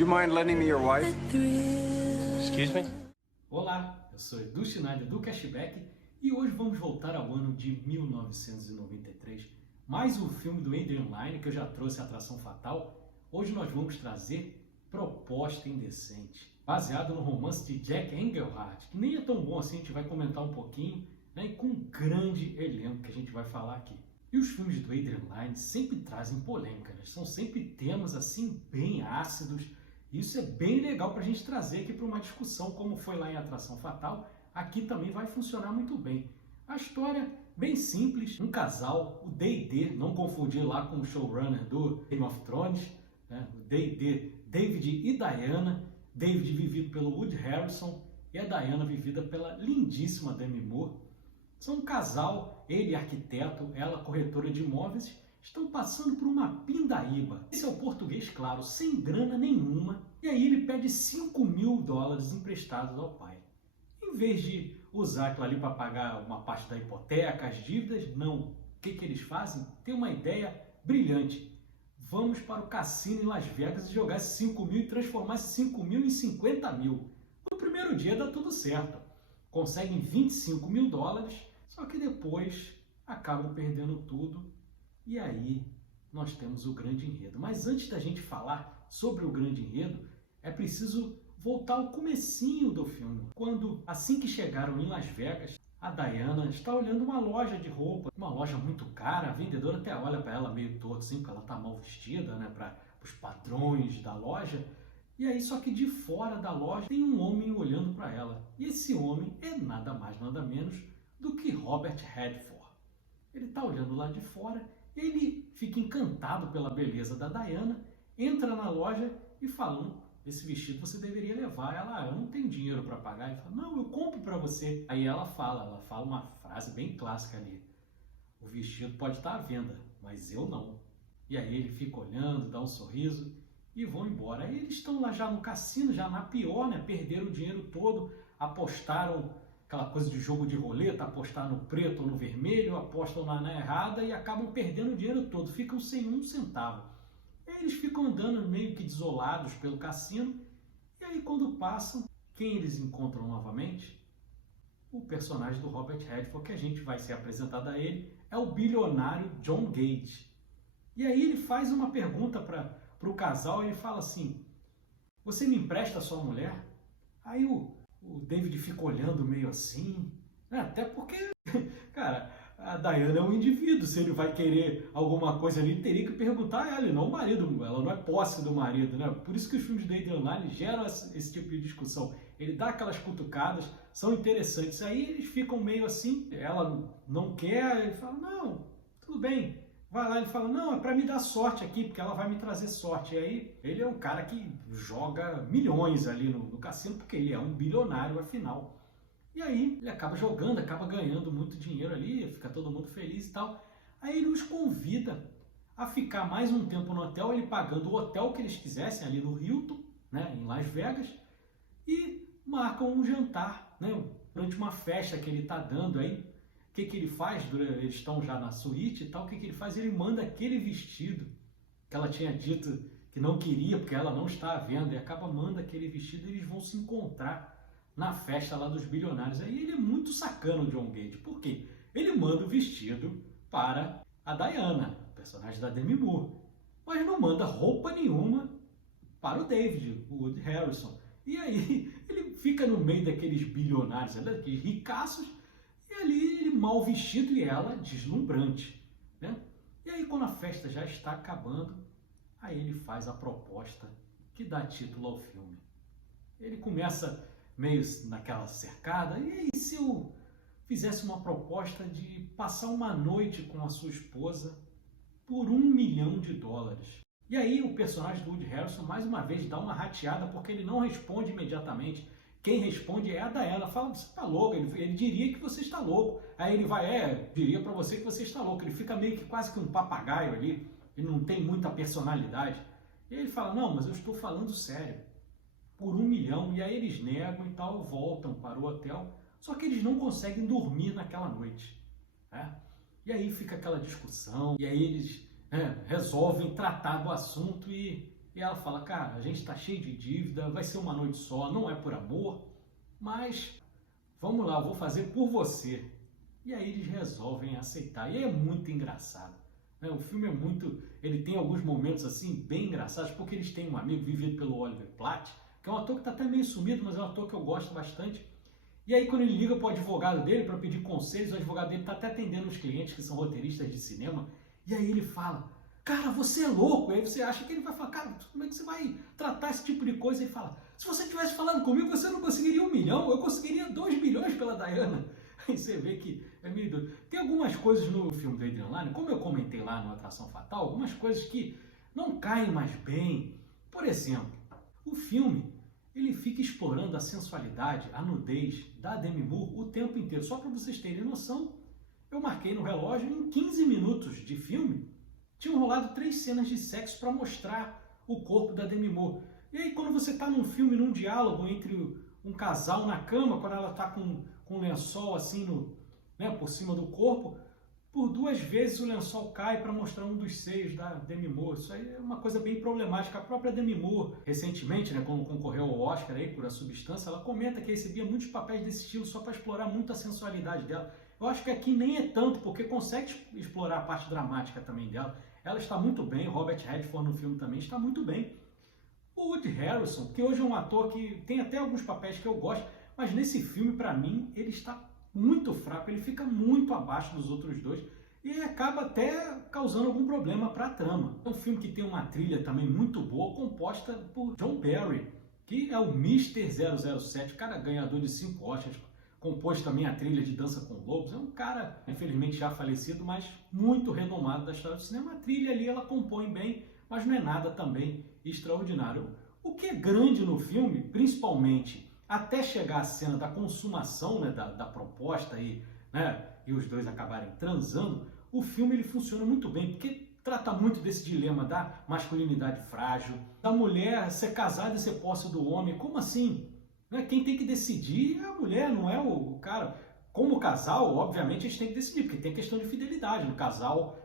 Would you mind lending me your wife? Excuse me? Olá, eu sou Edu Schneider do Cashback e hoje vamos voltar ao ano de 1993. Mais um filme do Adrian Lyne, que eu já trouxe Atração Fatal. Hoje nós vamos trazer Proposta Indecente, baseado no romance de Jack Engelhardt, que nem é tão bom assim, a gente vai comentar um pouquinho, né, e com um grande elenco que a gente vai falar aqui. E os filmes do Adrian Lyne sempre trazem polêmica, né? São sempre temas assim bem ácidos. Isso é bem legal para a gente trazer aqui para uma discussão, como foi lá em Atração Fatal. Aqui também vai funcionar muito bem. A história bem simples, um casal, o D&D, não confundir lá com o showrunner do Game of Thrones, né? O D&D, David e Diana, David vivido pelo Woody Harrelson e a Diana vivida pela lindíssima Demi Moore. São um casal, ele arquiteto, ela corretora de imóveis, estão passando por uma pindaíba. Esse é o português claro, sem grana nenhuma, e aí ele pede $5.000 emprestados ao pai. Em vez de usar aquilo ali para pagar uma parte da hipoteca, as dívidas, não. O que eles fazem? Tem uma ideia brilhante. Vamos para o cassino em Las Vegas e jogar esses 5.000 e transformar esses 5.000 em 50.000. No primeiro dia dá tudo certo. Conseguem $25.000, só que depois acabam perdendo tudo. E aí nós temos o grande enredo. Mas antes da gente falar sobre o grande enredo, é preciso voltar ao comecinho do filme. Quando, assim que chegaram em Las Vegas, a Diana está olhando uma loja de roupa, uma loja muito cara, a vendedora até olha para ela meio torto, assim, porque ela está mal vestida, né, para os padrões da loja. E aí, só que de fora da loja tem um homem olhando para ela. E esse homem é nada mais, nada menos do que Robert Redford. Ele está olhando lá de fora, ele fica encantado pela beleza da Diana, entra na loja e fala: esse vestido você deveria levar. Ela: eu não tenho dinheiro para pagar. Ele fala: não, eu compro para você. Aí ela fala uma frase bem clássica ali: o vestido pode estar à venda, mas eu não. E aí ele fica olhando, dá um sorriso e vão embora. Aí eles estão lá já no cassino, já na pior, né? Perderam o dinheiro todo, apostaram aquela coisa de jogo de roleta, apostar no preto ou no vermelho, apostam na errada e acabam perdendo o dinheiro todo, ficam sem um centavo. Aí eles ficam andando meio que desolados pelo cassino, e aí quando passam, quem eles encontram novamente? O personagem do Robert Redford, que a gente vai ser apresentado a ele, é o bilionário John Gage. E aí ele faz uma pergunta para o casal, ele fala assim: você me empresta a sua mulher? Aí o David fica olhando meio assim, né? Até porque, cara, a Diana é um indivíduo, se ele vai querer alguma coisa ali, ele teria que perguntar a ela, e não o marido, ela não é posse do marido, né? Por isso que os filmes do Adrian Lyne geram esse tipo de discussão. Ele dá aquelas cutucadas, são interessantes, aí eles ficam meio assim, ela não quer, ele fala: não, tudo bem. Vai lá, ele fala: não, é para me dar sorte aqui, porque ela vai me trazer sorte. E aí, ele é um cara que joga milhões ali no cassino, porque ele é um bilionário, afinal. E aí, ele acaba jogando, acaba ganhando muito dinheiro ali, fica todo mundo feliz e tal. Aí ele os convida a ficar mais um tempo no hotel, ele pagando o hotel que eles quisessem ali no Hilton, né, em Las Vegas, e marcam um jantar, né, durante uma festa que ele está dando aí. O que ele faz? Eles estão já na suíte e tal. O que ele faz? Ele manda aquele vestido que ela tinha dito que não queria, porque ela não está à venda, e acaba manda aquele vestido e eles vão se encontrar na festa lá dos bilionários. Aí ele é muito sacano, o John Gage. Por quê? Ele manda o vestido para a Diana, personagem da Demi Moore, mas não manda roupa nenhuma para o David, o Woody Harrelson. E aí ele fica no meio daqueles bilionários, daqueles ricaços, e ali ele mal vestido e ela deslumbrante, né? E aí quando a festa já está acabando, aí ele faz a proposta que dá título ao filme. Ele começa meio naquela cercada: e aí se eu fizesse uma proposta de passar uma noite com a sua esposa por $1 milhão? E aí o personagem do Woody Harrelson mais uma vez dá uma rateada, porque ele não responde imediatamente. Quem responde é a Diana. Fala: você está louco? Ele diria que você está louco. Aí ele vai: diria para você que você está louco. Ele fica meio que quase que um papagaio ali. Ele não tem muita personalidade. E ele fala: não, mas eu estou falando sério. Por $1 milhão. E aí eles negam e tal, voltam para o hotel. Só que eles não conseguem dormir naquela noite, né? E aí fica aquela discussão. E aí eles resolvem tratar do assunto e E ela fala, cara, a gente tá cheio de dívida, vai ser uma noite só, não é por amor, mas vamos lá, eu vou fazer por você. E aí eles resolvem aceitar. E aí é muito engraçado. O filme é muito... Ele tem alguns momentos assim bem engraçados, porque eles têm um amigo vivido pelo Oliver Platt, que é um ator que está até meio sumido, mas é um ator que eu gosto bastante. E aí quando ele liga para o advogado dele para pedir conselhos, o advogado dele está até atendendo os clientes que são roteiristas de cinema, e aí ele fala, cara, você é louco. E aí você acha que ele vai falar, cara, como é que você vai tratar esse tipo de coisa? E ele fala, se você estivesse falando comigo, você não conseguiria 1 milhão, eu conseguiria 2 milhões pela Diana. Aí você vê que é meio doido. Tem algumas coisas no filme do Adrian Lyne, como eu comentei lá no Atração Fatal, algumas coisas que não caem mais bem. Por exemplo, o filme ele fica explorando a sensualidade, a nudez da Demi Moore o tempo inteiro. Só para vocês terem noção, eu marquei no relógio, em 15 minutos de filme, tinham rolado 3 cenas de sexo para mostrar o corpo da Demi Moore. E aí quando você está num filme, num diálogo entre um casal na cama, quando ela está com um lençol assim por cima do corpo, por 2 vezes o lençol cai para mostrar um dos seios da Demi Moore. Isso aí é uma coisa bem problemática. A própria Demi Moore, recentemente, quando concorreu ao Oscar aí por A Substância, ela comenta que recebia muitos papéis desse estilo só para explorar muito a sensualidade dela. Eu acho que aqui nem é tanto, porque consegue explorar a parte dramática também dela. Ela está muito bem, o Robert Redford no filme também está muito bem. O Woody Harrelson, que hoje é um ator que tem até alguns papéis que eu gosto, mas nesse filme, para mim, ele está muito fraco, ele fica muito abaixo dos outros dois e ele acaba até causando algum problema para a trama. É um filme que tem uma trilha também muito boa, composta por John Barry, que é o Mr. 007, cara ganhador de 5 Oscars, compôs também a trilha de Dança com Lobos. É um cara, infelizmente já falecido, mas muito renomado da história do cinema. A trilha ali ela compõe bem, mas não é nada também extraordinário. O que é grande no filme, principalmente até chegar à cena da consumação da proposta e os dois acabarem transando, o filme ele funciona muito bem, porque trata muito desse dilema da masculinidade frágil, da mulher ser casada e ser posse do homem. Como assim? Quem tem que decidir é a mulher, não é o cara. Como casal, obviamente, eles têm que decidir, porque tem questão de fidelidade no casal.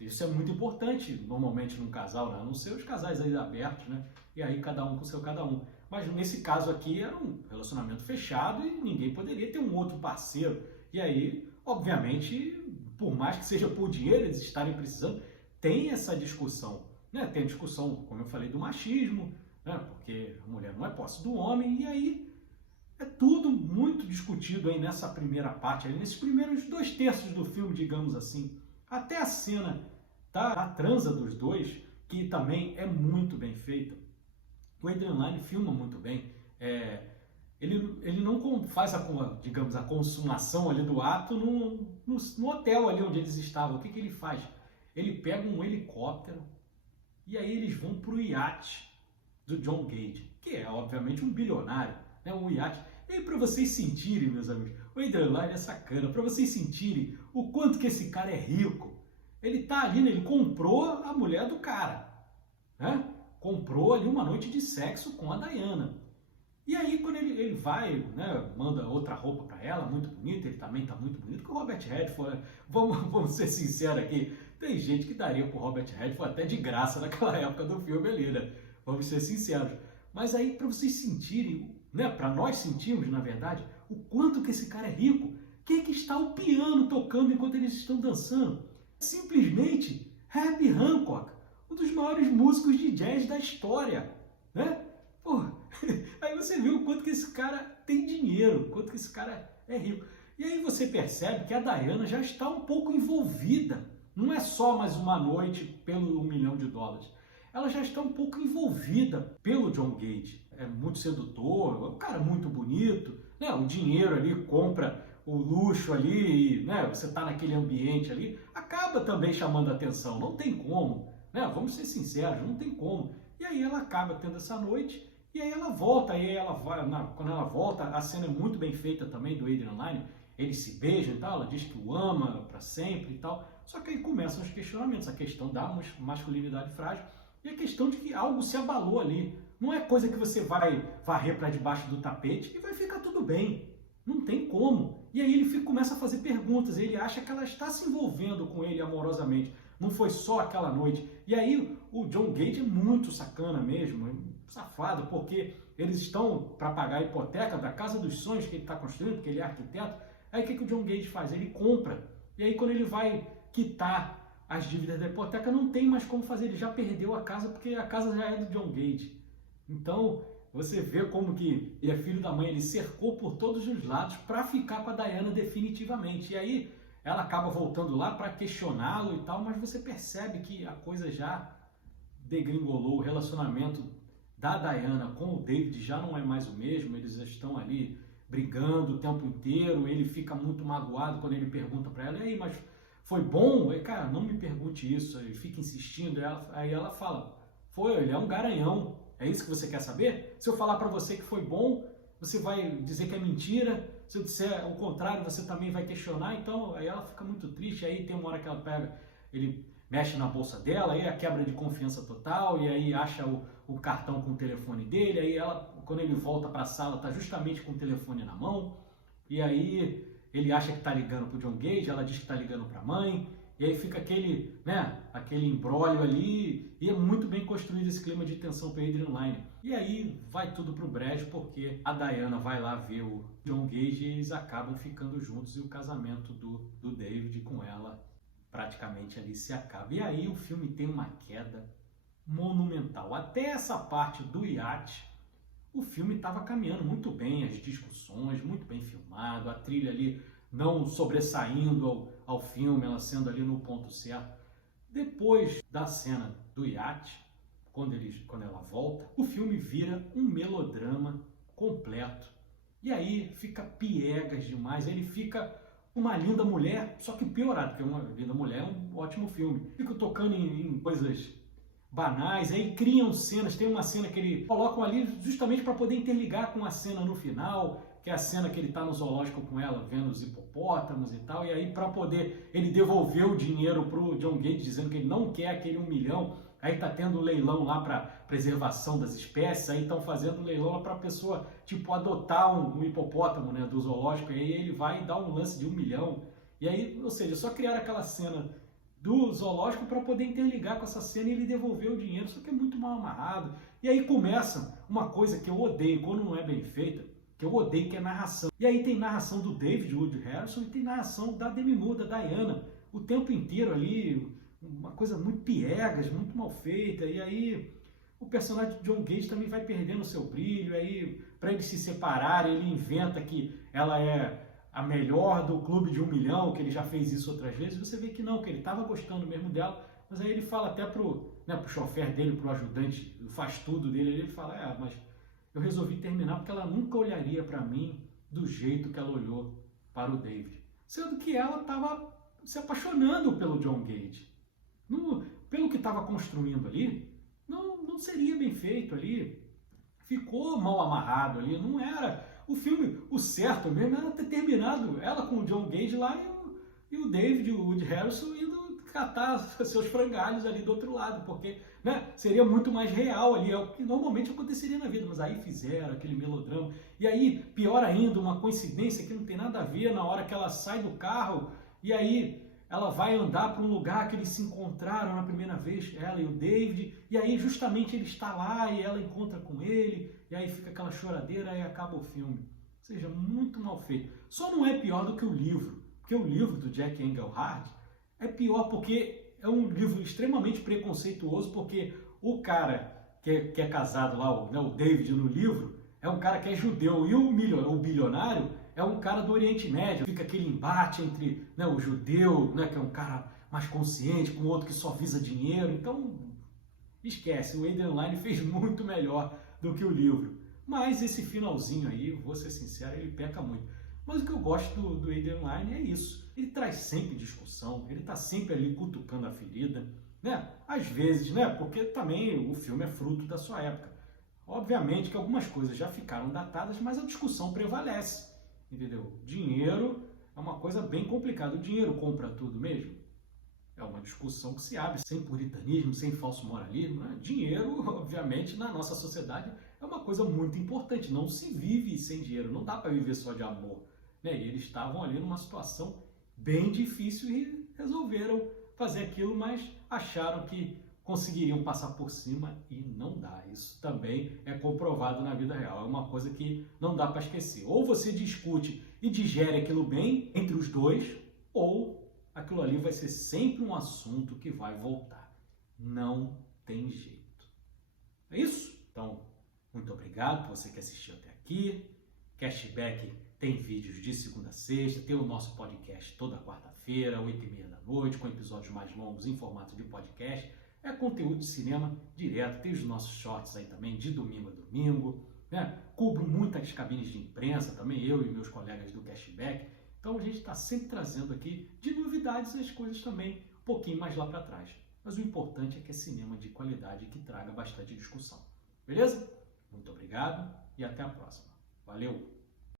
Isso é muito importante, normalmente, num casal, a não ser os casais aí abertos, e aí cada um com o seu cada um. Mas nesse caso aqui era um relacionamento fechado e ninguém poderia ter um outro parceiro. E aí, obviamente, por mais que seja por dinheiro, eles estarem precisando, tem essa discussão. Tem a discussão, como eu falei, do machismo, porque a mulher não é posse do homem, e aí é tudo muito discutido aí nessa primeira parte, aí nesses primeiros 2/3 do filme, digamos assim. Até a cena da transa dos dois, que também é muito bem feita. O Adrian Lyne filma muito bem. Ele não faz a consumação ali do ato no hotel ali onde eles estavam. O que ele faz? Ele pega um helicóptero e aí eles vão para o iate do John Gage, que é obviamente um bilionário, um iate. E aí para vocês sentirem, meus amigos, o Adrian Lyne é sacana, para vocês sentirem o quanto que esse cara é rico. Ele tá ali, ele comprou a mulher do cara, comprou ali uma noite de sexo com a Diana. E aí quando ele vai, manda outra roupa para ela, muito bonita, ele também tá muito bonito, com o Robert Redford, vamos ser sinceros aqui, tem gente que daria pro Robert Redford até de graça naquela época do filme ali, vamos ser sinceros. Mas aí para vocês sentirem, para nós sentirmos, na verdade, o quanto que esse cara é rico, quem é que está o piano tocando enquanto eles estão dançando? Simplesmente Herbie Hancock, um dos maiores músicos de jazz da história, Aí você vê o quanto que esse cara tem dinheiro, o quanto que esse cara é rico. E aí você percebe que a Diana já está um pouco envolvida. Não é só mais uma noite pelo $1 milhão. Ela já está um pouco envolvida pelo John Gage. É muito sedutor, é um cara muito bonito, o dinheiro ali compra o luxo ali, você está naquele ambiente ali, acaba também chamando a atenção, não tem como, vamos ser sinceros, não tem como. E aí ela acaba tendo essa noite, e aí ela volta, quando ela volta, a cena é muito bem feita também do Adrian Lyne, eles se beijam e tal, ela diz que o ama para sempre e tal, só que aí começam os questionamentos, a questão da masculinidade frágil e a questão de que algo se abalou ali. Não é coisa que você vai varrer para debaixo do tapete e vai ficar tudo bem. Não tem como. E aí ele começa a fazer perguntas, ele acha que ela está se envolvendo com ele amorosamente. não foi só aquela noite. E aí o John Gage é muito sacana mesmo, é safado, porque eles estão para pagar a hipoteca da casa dos sonhos que ele está construindo, porque ele é arquiteto. Aí o que o John Gage faz? Ele compra. E aí quando ele vai quitar as dívidas da hipoteca, não tem mais como fazer, ele já perdeu a casa, porque a casa já é do John Gage. Então, você vê como que ele é filho da mãe, ele cercou por todos os lados para ficar com a Diana definitivamente. E aí ela acaba voltando lá para questioná-lo e tal, mas você percebe que a coisa já degringolou, o relacionamento da Diana com o David já não é mais o mesmo, eles estão ali brigando o tempo inteiro, ele fica muito magoado quando ele pergunta para ela, e aí, mas foi bom? Aí, cara, não me pergunte isso, ele fica insistindo, aí ela fala, foi, ele é um garanhão, é isso que você quer saber? Se eu falar para você que foi bom, você vai dizer que é mentira, se eu disser o contrário, você também vai questionar, então aí ela fica muito triste, aí tem uma hora que ela pega, ele mexe na bolsa dela, aí a quebra de confiança total, e aí acha o cartão com o telefone dele, aí ela, quando ele volta para a sala, tá justamente com o telefone na mão, e aí ele acha que tá ligando pro John Gage, ela diz que tá ligando para a mãe, e aí fica aquele, né, aquele imbróglio ali, e é muito bem construído esse clima de tensão para Adrian Lyne. E aí vai tudo pro brejo, porque a Diana vai lá ver o John Gage e eles acabam ficando juntos, e o casamento do David com ela praticamente ali se acaba. E aí o filme tem uma queda monumental. Até essa parte do iate, o filme estava caminhando muito bem, as discussões, muito bem filmado, a trilha ali não sobressaindo ao filme, ela sendo ali no ponto certo. Depois da cena do iate, quando ela volta, o filme vira um melodrama completo. E aí fica piegas demais, ele fica uma linda mulher, só que piorado, porque Uma Linda Mulher é um ótimo filme. Fica tocando em coisas banais, aí criam cenas, tem uma cena que eles colocam ali justamente para poder interligar com a cena no final, que é a cena que ele está no zoológico com ela, vendo os hipopótamos e tal, e aí para poder ele devolver o dinheiro pro John Gage, dizendo que ele não quer aquele 1 milhão, aí tá tendo um leilão lá para preservação das espécies, aí estão fazendo um leilão lá para a pessoa, tipo, adotar um hipopótamo, né, do zoológico, e aí ele vai dar um lance de 1 milhão, e aí, ou seja, só criar aquela cena do zoológico para poder interligar com essa cena e ele devolver o dinheiro, só que é muito mal amarrado. E aí começa uma coisa que eu odeio quando não é bem feita, que eu odeio, que é narração. E aí tem narração do David Woody Harrison e tem narração da Demi Moore, da Diana, o tempo inteiro ali, uma coisa muito piegas, muito mal feita, e aí o personagem de John Gage também vai perdendo o seu brilho, aí para eles se separarem, ele inventa que ela é a melhor do clube de 1 milhão, que ele já fez isso outras vezes, você vê que não, que ele estava gostando mesmo dela, mas aí ele fala até pro chofer dele, pro ajudante, faz tudo dele, ele fala, mas eu resolvi terminar porque ela nunca olharia para mim do jeito que ela olhou para o David. Sendo que ela estava se apaixonando pelo John Gage. Pelo que estava construindo ali, não seria bem feito ali. Ficou mal amarrado ali, não era. O filme, o certo mesmo era ter terminado ela com o John Gage lá e o David, o Woody Harrison, indo catar seus frangalhos ali do outro lado, porque seria muito mais real ali, é o que normalmente aconteceria na vida, mas aí fizeram aquele melodrama. E aí, pior ainda, uma coincidência que não tem nada a ver, na hora que ela sai do carro, e aí ela vai andar para um lugar que eles se encontraram na primeira vez, ela e o David, e aí justamente ele está lá e ela encontra com ele, e aí fica aquela choradeira e acaba o filme. Ou seja, muito mal feito. Só não é pior do que o livro, porque o livro do Jack Engelhardt é pior porque é um livro extremamente preconceituoso, porque o cara que é casado lá, o David no livro, é um cara que é judeu, e o bilionário é um cara do Oriente Médio. Fica aquele embate entre o judeu, que é um cara mais consciente, com o outro que só visa dinheiro. Então, esquece, o Adrian Lyne fez muito melhor do que o livro. Mas esse finalzinho aí, vou ser sincero, ele peca muito. Mas o que eu gosto do Adrian Lyne é isso. Ele traz sempre discussão, ele está sempre ali cutucando a ferida, Às vezes, porque também o filme é fruto da sua época. Obviamente que algumas coisas já ficaram datadas, mas a discussão prevalece, entendeu? Dinheiro é uma coisa bem complicada. O dinheiro compra tudo mesmo? É uma discussão que se abre sem puritanismo, sem falso moralismo. Dinheiro, obviamente, na nossa sociedade é uma coisa muito importante. Não se vive sem dinheiro, não dá para viver só de amor. E eles estavam ali numa situação bem difícil e resolveram fazer aquilo, mas acharam que conseguiriam passar por cima e não dá. Isso também é comprovado na vida real. É uma coisa que não dá para esquecer. Ou você discute e digere aquilo bem entre os dois, ou aquilo ali vai ser sempre um assunto que vai voltar. Não tem jeito. É isso? Então, muito obrigado por você que assistiu até aqui. Cashback tem vídeos de segunda a sexta, tem o nosso podcast toda quarta-feira, 8h30 da noite, com episódios mais longos em formato de podcast. É conteúdo de cinema direto, tem os nossos shorts aí também, de domingo a domingo, né? Cubro muitas cabines de imprensa também, eu e meus colegas do Cashback. Então a gente está sempre trazendo aqui de novidades as coisas também um pouquinho mais lá para trás. Mas o importante é que é cinema de qualidade que traga bastante discussão. Beleza? Muito obrigado e até a próxima. Valeu!